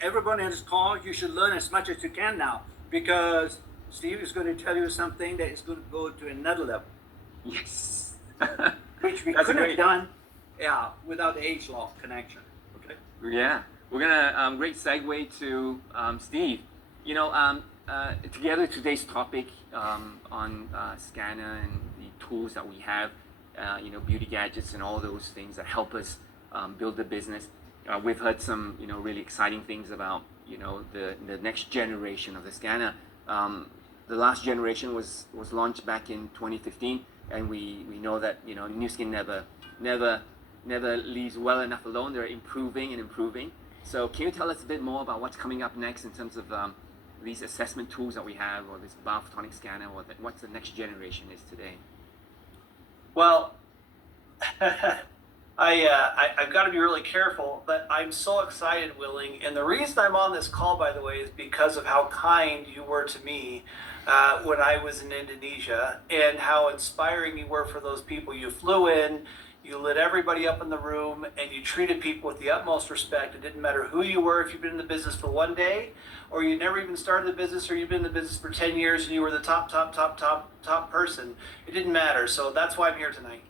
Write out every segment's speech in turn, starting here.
everybody on this call, you should learn as much as you can now, because Steve is going to tell you something that is going to go to another level. Yes. Which we That's couldn't great. have done, without the age law connection. Okay. Yeah, we're gonna great segue to Steve. You know, together today's topic on scanner and the tools that we have, you know, beauty gadgets and all those things that help us build the business. We've heard some, you know, really exciting things about, you know, the next generation of the scanner. The last generation was launched back in 2015, and we know that, you know, Nu Skin never leaves well enough alone. They're improving and improving. So can you tell us a bit more about what's coming up next in terms of these assessment tools that we have, or this biophotonic scanner, or what's the next generation is today? Well, I've got to be really careful, but I'm so excited, Willing. And the reason I'm on this call, by the way, is because of how kind you were to me when I was in Indonesia, and how inspiring you were for those people. You flew in, you lit everybody up in the room, and you treated people with the utmost respect. It didn't matter who you were, if you've been in the business for one day, or you never even started the business, or you've been in the business for 10 years and you were the top person. It didn't matter. So that's why I'm here tonight,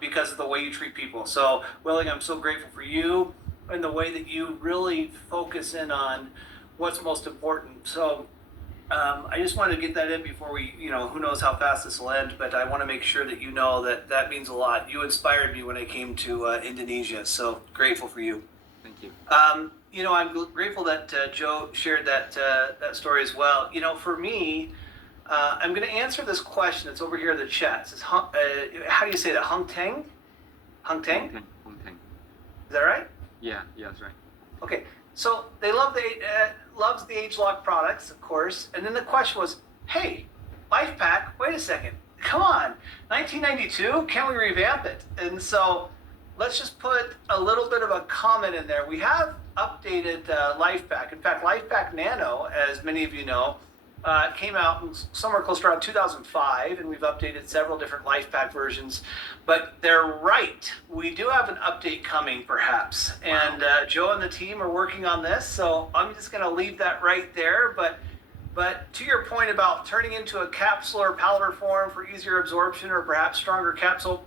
because of the way you treat people. So, Willing, I'm so grateful for you and the way that you really focus in on what's most important. So I just wanted to get that in before we, you know, who knows how fast this will end, but I want to make sure that you know that that means a lot. You inspired me when I came to Indonesia, so grateful for you. Thank you. You know, I'm grateful that Joe shared that story as well. You know, for me, I'm going to answer this question that's over here in the chat. It says, how do you say that? Hung Teng? Hung Teng? Hong Kong. Is that right? Yeah, that's right. Okay, so they love loves the age-lock products, of course. And then the question was, hey, LifePak, wait a second, come on, 1992, can't we revamp it? And so let's just put a little bit of a comment in there. We have updated LifePak. In fact, LifePak Nano, as many of you know, came out somewhere close to around 2005, and we've updated several different LifePak versions. But they're right. We do have an update coming, perhaps. And Joe and the team are working on this, so I'm just going to leave that right there. But to your point about turning into a capsule or powder form for easier absorption, or perhaps stronger capsule,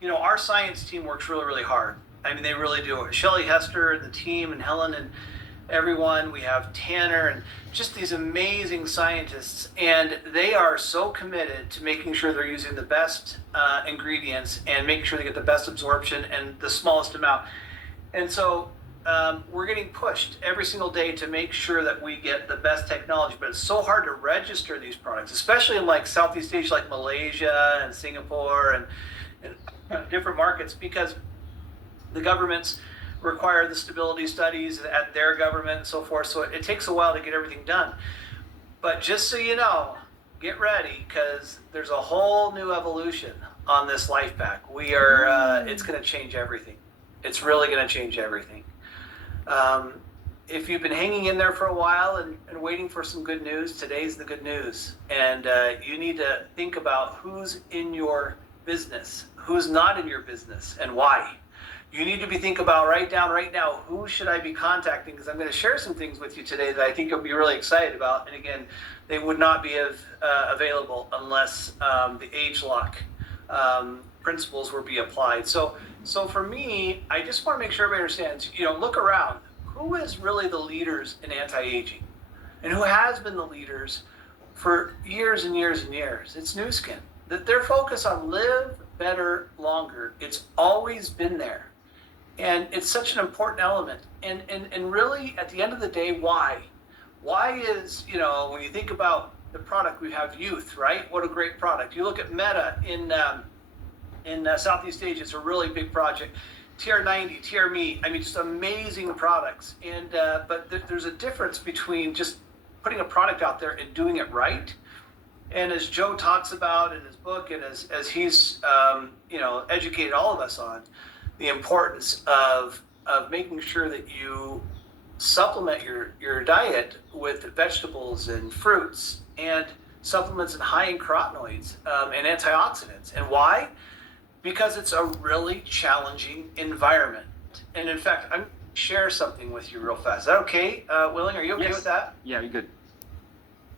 you know, our science team works really, really hard. I mean, they really do. Shelley Hester and the team, and Helen and everyone, we have Tanner, and just these amazing scientists, and they are so committed to making sure they're using the best ingredients and making sure they get the best absorption and the smallest amount. And so we're getting pushed every single day to make sure that we get the best technology, but it's so hard to register these products, especially in like Southeast Asia, like Malaysia and Singapore and different markets, because the governments require the stability studies at their government and so forth. So it takes a while to get everything done. But just so you know, get ready, because there's a whole new evolution on this LifePak. We are, it's going to change everything. It's really going to change everything. If you've been hanging in there for a while and waiting for some good news, today's the good news. And you need to think about who's in your business, who's not in your business, and why. You need to be thinking about right now, who should I be contacting? Because I'm going to share some things with you today that I think you'll be really excited about. And again, they would not be available unless the age lock principles were be applied. So for me, I just want to make sure everybody understands, you know, look around. Who is really the leaders in anti-aging? And who has been the leaders for years and years and years? It's Nu Skin. That their focus on live better, longer. It's always been there. And it's such an important element. And really, at the end of the day, why? Why is, you know, when you think about the product, we have youth, right? What a great product. You look at Meta in Southeast Asia, it's a really big project. TR90, TRMe, I mean, just amazing products. And but there's a difference between just putting a product out there and doing it right. And as Joe talks about in his book, and as he's you know, educated all of us on, the importance of making sure that you supplement your diet with vegetables and fruits and supplements and high in carotenoids and antioxidants. And why? Because it's a really challenging environment. And in fact, I'm share something with you real fast. Is that okay, Willing? Are you okay Yes. with that? Yeah, you're good.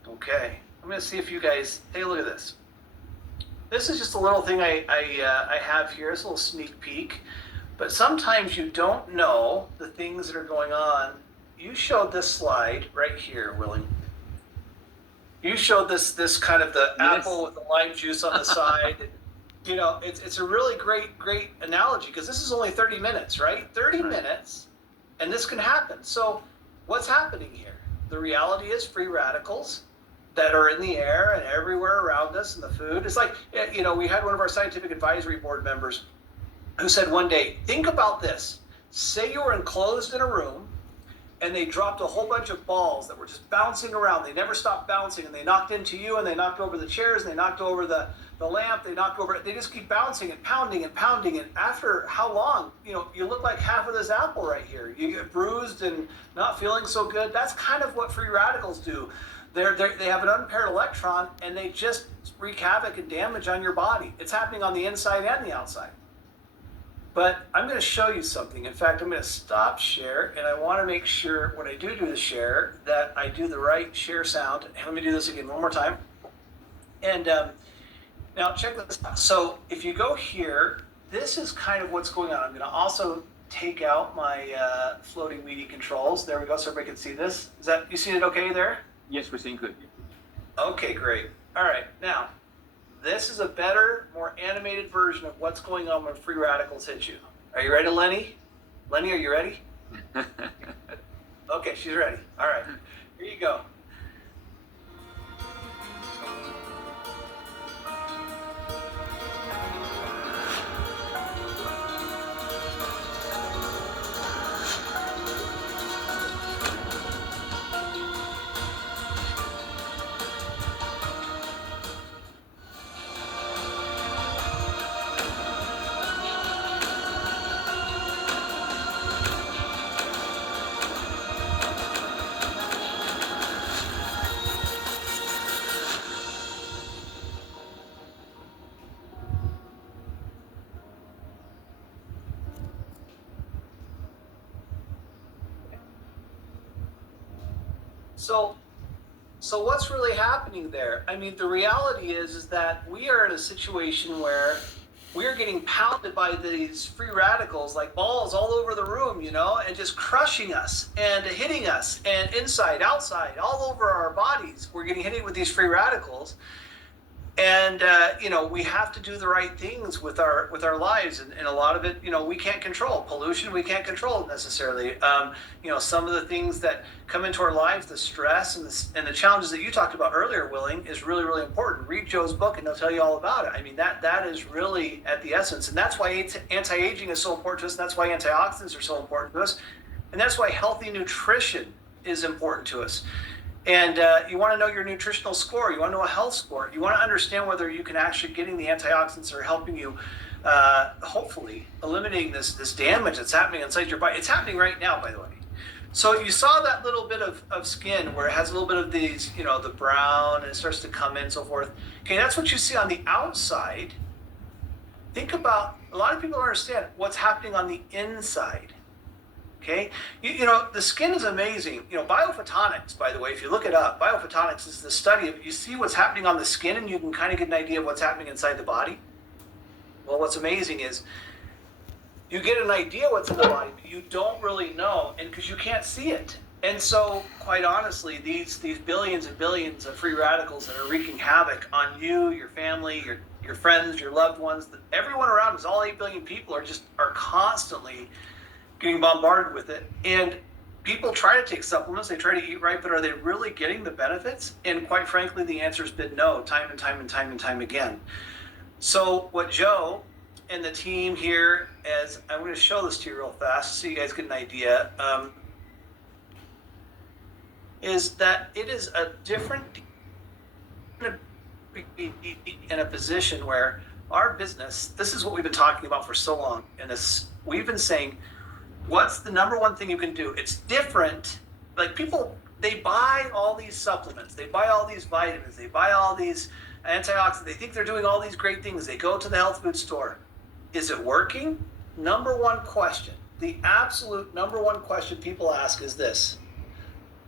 Okay. I'm going to see if you guys take a look at this. This is just a little thing I have here. It's a little sneak peek. But sometimes you don't know the things that are going on. You showed this slide right here, Willing. You showed this kind of the Yes. apple with the lime juice on the side. You know, it's a really great analogy because this is only 30 minutes, right? 30 Right. minutes, and this can happen. So what's happening here? The reality is free radicals that are in the air and everywhere around us and the food. It's like, you know, we had one of our scientific advisory board members who said one day, think about this. Say you were enclosed in a room and they dropped a whole bunch of balls that were just bouncing around. They never stopped bouncing, and they knocked into you, and they knocked over the chairs, and they knocked over the lamp, they just keep bouncing and pounding and pounding. And after how long, you know, you look like half of this apple right here. You get bruised and not feeling so good. That's kind of what free radicals do. They have an unpaired electron, and they just wreak havoc and damage on your body. It's happening on the inside and the outside. But I'm going to show you something. In fact, I'm going to stop share, and I want to make sure when I do the share that I do the right share sound. And let me do this again one more time. And now check this out. So if you go here, this is kind of what's going on. I'm going to also take out my floating media controls. There we go, so everybody can see this. Is that, you see it okay there? Yes, we're seeing good. Okay, great. All right, now, this is a better, more animated version of what's going on when free radicals hit you. Are you ready, Lenny? Lenny, are you ready? Okay, she's ready. All right, here you go. So what's really happening there? I mean, the reality is that we are in a situation where we're getting pounded by these free radicals like balls all over the room, you know, and just crushing us and hitting us, and inside, outside, all over our bodies. We're getting hit with these free radicals. And you know, we have to do the right things with our lives, and a lot of it, you know, we can't control. Pollution, we can't control necessarily. You know, some of the things that come into our lives, the stress and the challenges that you talked about earlier, Willing, is really important. Read Joe's book, and he'll tell you all about it. I mean, that is really at the essence, and that's why anti-aging is so important to us. And that's why antioxidants are so important to us, and that's why healthy nutrition is important to us. And you want to know your nutritional score. You want to know a health score. You want to understand whether you can actually getting the antioxidants that are helping you, hopefully eliminating this damage that's happening inside your body. It's happening right now, by the way. So you saw that little bit of skin where it has a little bit of these, you know, the brown, and it starts to come in and so forth. Okay, that's what you see on the outside. Think about, a lot of people don't understand what's happening on the inside. Okay, you know, the skin is amazing. You know, biophotonics, by the way, if you look it up, biophotonics is the study of, you see what's happening on the skin and you can kind of get an idea of what's happening inside the body. Well, what's amazing is you get an idea what's in the body, but you don't really know, and because you can't see it. And so, quite honestly, these billions and billions of free radicals that are wreaking havoc on you, your family, your friends, your loved ones, everyone around us, all 8 billion people are constantly getting bombarded with it. And people try to take supplements, they try to eat right, but are they really getting the benefits? And quite frankly, the answer's been no, time and time again. So what Joe and the team here, as I'm going to show this to you real fast so you guys get an idea, is that it is a different, in a position where our business, this is what we've been talking about for so long, and we've been saying, what's the number one thing you can do? It's different. Like, people, they buy all these supplements, they buy all these vitamins, they buy all these antioxidants, they think they're doing all these great things. They go to the health food store. Is it working? Number one question. the absolute number one question people ask is this: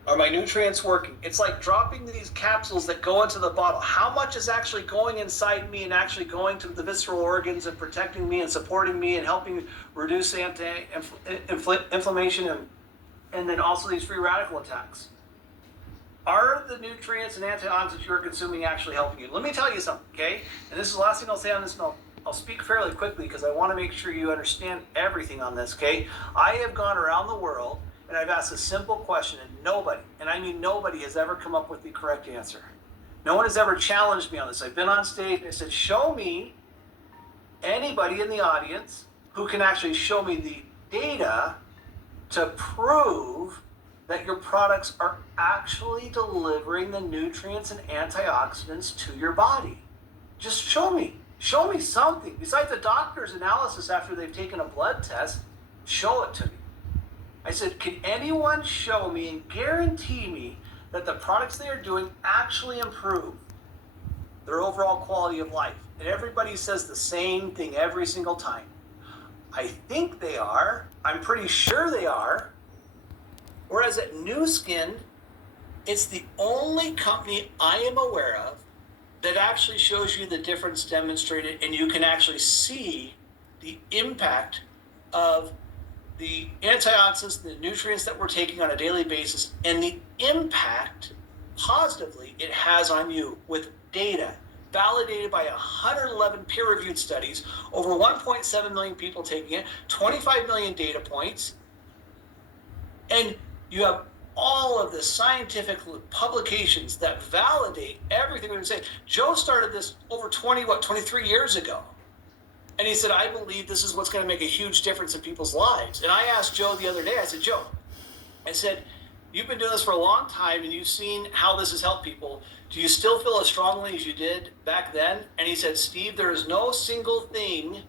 are my nutrients working? It's like dropping these capsules that go into the bottle. How much is actually going inside me and actually going to the visceral organs and protecting me and supporting me and helping reduce inflammation and then also these free radical attacks? Are the nutrients and antioxidants you're consuming actually helping you? Let me tell you something, okay? And this is the last thing I'll say on this, and I'll speak fairly quickly because I want to make sure you understand everything on this, okay? I have gone around the world and I've asked a simple question, and nobody, and I mean nobody, has ever come up with the correct answer. No one has ever challenged me on this. I've been on stage and I said, show me anybody in the audience who can actually show me the data to prove that your products are actually delivering the nutrients and antioxidants to your body. Just show me. Show me something. Besides the doctor's analysis after they've taken a blood test, show it to me. I said, can anyone show me and guarantee me that the products they are doing actually improve their overall quality of life? And everybody says the same thing every single time. I think they are. I'm pretty sure they are. Whereas at Nu Skin, it's the only company I am aware of that actually shows you the difference demonstrated, and you can actually see the impact of the antioxidants, the nutrients that we're taking on a daily basis, and the impact positively it has on you with data validated by 111 peer-reviewed studies, over 1.7 million people taking it, 25 million data points, and you have all of the scientific publications that validate everything we've been saying. Joe started this over 23 years ago. And he said, I believe this is what's going to make a huge difference in people's lives. And I asked Joe the other day, I said, Joe, I said, you've been doing this for a long time and you've seen how this has helped people. Do you still feel as strongly as you did back then? And he said, Steve, there is no single thing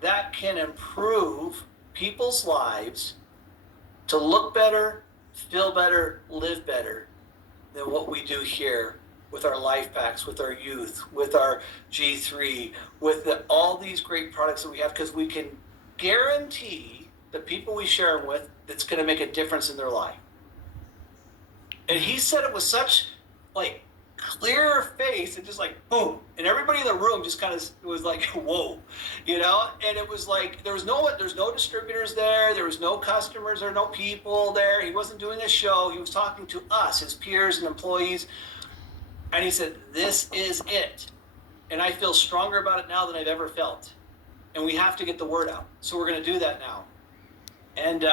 that can improve people's lives to look better, feel better, live better than what we do here with our life packs, with our youth, with our G3, with all these great products that we have, because we can guarantee the people we share them with that's going to make a difference in their life. And he said it with such like clear face and just like boom, and everybody in the room just kind of was like, whoa, you know. And it was like there's no distributors there, there was no customers or no people there. He wasn't doing a show. He was talking to us, his peers and employees. And he said, this is it. And I feel stronger about it now than I've ever felt. And we have to get the word out. So we're going to do that now. And